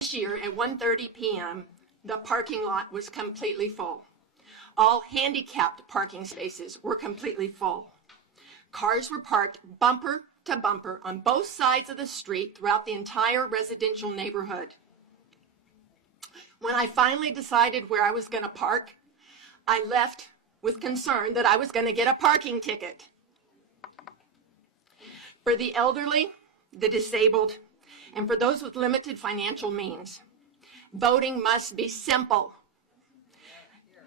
This year at 1:30 p.m., the parking lot was completely full. All handicapped parking spaces were completely full. Cars were parked bumper to bumper on both sides of the street throughout the entire residential neighborhood. When I finally decided where I was going to park, I left with concern that I was going to get a parking ticket. For the elderly, the disabled, and for those with limited financial means, voting must be simple.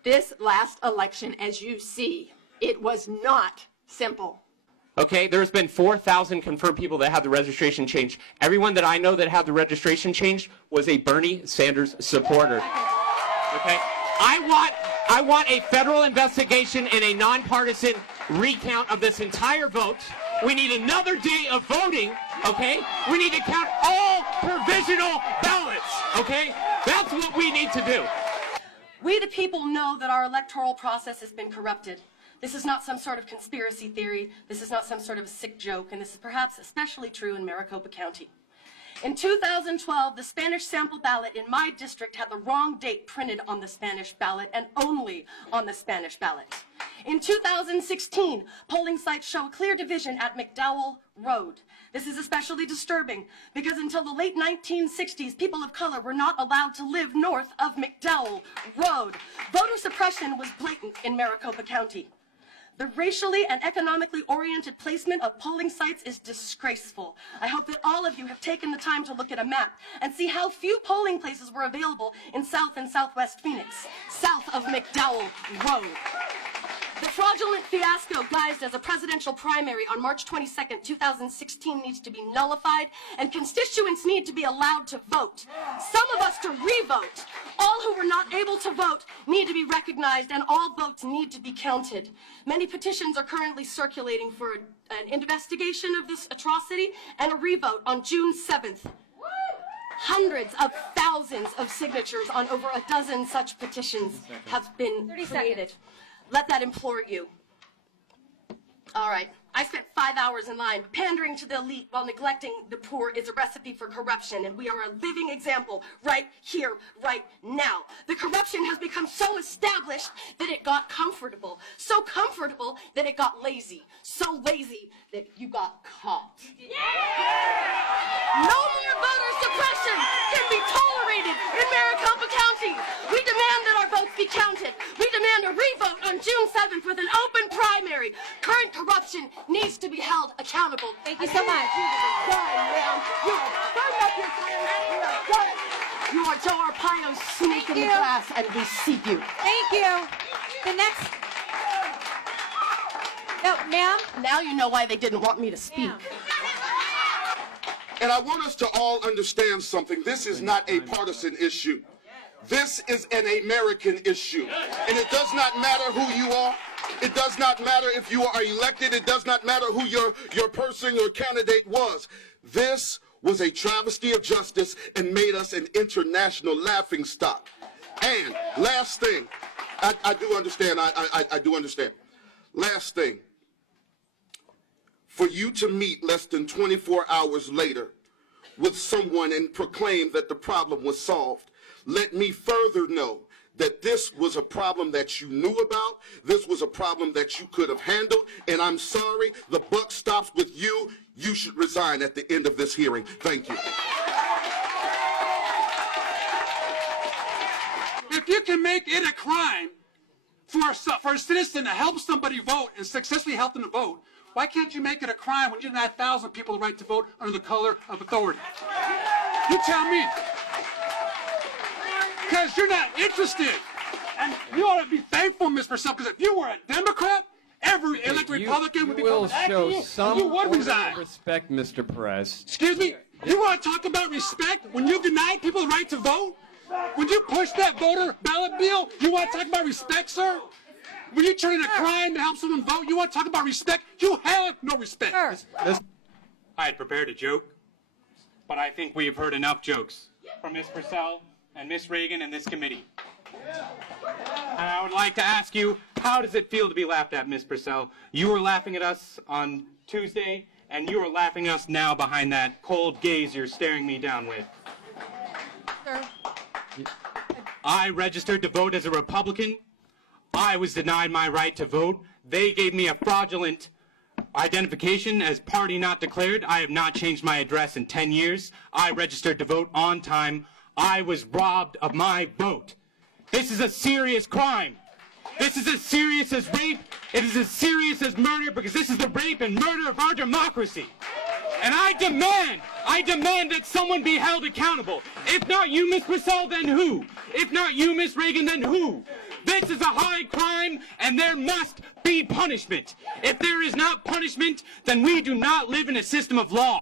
This last election, as you see, it was not simple. Okay, there's been 4,000 confirmed people that had the registration changed. Everyone that I know that had the registration changed was a Bernie Sanders supporter. Okay, I want a federal investigation and a nonpartisan recount of this entire vote. We need another day of voting, okay? We need to count all provisional ballots, okay? That's what we need to do. We the people know that our electoral process has been corrupted. This is not some sort of conspiracy theory. This is not some sort of a sick joke, and this is perhaps especially true in Maricopa County. In 2012, the Spanish sample ballot in my district had the wrong date printed on the Spanish ballot and only on the Spanish ballot. In 2016, polling sites show a clear division at McDowell Road. This is especially disturbing because until the late 1960s, people of color were not allowed to live north of McDowell Road. Voter suppression was blatant in Maricopa County. The racially and economically oriented placement of polling sites is disgraceful. I hope that all of you have taken the time to look at a map and see how few polling places were available in South and Southwest Phoenix, south of McDowell Road. The fraudulent fiasco guised as a presidential primary on March 22nd, 2016 needs to be nullified, and constituents need to be allowed to vote. Some of us to re-vote. All who were not able to vote need to be recognized, and all votes need to be counted. Many petitions are currently circulating for an investigation of this atrocity and a re-vote on June 7th. Hundreds of thousands of signatures on over a dozen such petitions have been created. Let that implore you. All right. I spent 5 hours in line. Pandering to the elite while neglecting the poor is a recipe for corruption, and we are a living example right here, right now. The corruption has become so established that it got comfortable. So comfortable that it got lazy. So lazy that you got caught. Yeah! No more voter suppression can be tolerated in Maricopa County. We demand that our votes be counted. We demand a re-vote on June 7th with an open primary. Current corruption needs to be held accountable. Thank you so much. You are Joe Arpaio's snake in the glass, and we see you. Thank you. The next. No, ma'am. Now you know why they didn't want me to speak. And I want us to all understand something. This is not a partisan issue. This is an American issue. And it does not matter who you are. It does not matter if you are elected. It does not matter who your person or candidate was. This was a travesty of justice and made us an international laughingstock. And last thing, I do understand. I do understand. Last thing, for you to meet less than 24 hours later with someone and proclaim that the problem was solved, let me further know that this was a problem that you knew about, this was a problem that you could have handled, and I'm sorry, the buck stops with you. You should resign at the end of this hearing. Thank you. If you can make it a crime for a citizen to help somebody vote and successfully help them to vote, why can't you make it a crime when you deny 1,000 people the right to vote under the color of authority? You tell me. Because you're not interested. And you ought to be thankful, Ms. Purcell, because if you were a Democrat, every elected Republican would be coming back to you, and you would resign. Respect, Mr. Perez. Excuse me? You want to talk about respect when you deny people the right to vote? When you push that voter ballot bill, you want to talk about respect, sir? When you turn in a crime to help someone vote, you want to talk about respect? You have no respect. Sure. I had prepared a joke, but I think we have heard enough jokes from Ms. Purcell and Ms. Reagan and this committee. And I would like to ask you, how does it feel to be laughed at, Ms. Purcell? You were laughing at us on Tuesday, and you are laughing at us now behind that cold gaze you're staring me down with. Sir, I registered to vote as a Republican. I was denied my right to vote. They gave me a fraudulent identification as party not declared. I have not changed my address in 10 years. I registered to vote on time. I was robbed of my vote. This is a serious crime. This is as serious as rape. It is as serious as murder, because this is the rape and murder of our democracy. And I demand that someone be held accountable. If not you, Ms. Purcell, then who? If not you, Ms. Reagan, then who? This is a high crime, and there must be punishment. If there is not punishment, then we do not live in a system of law.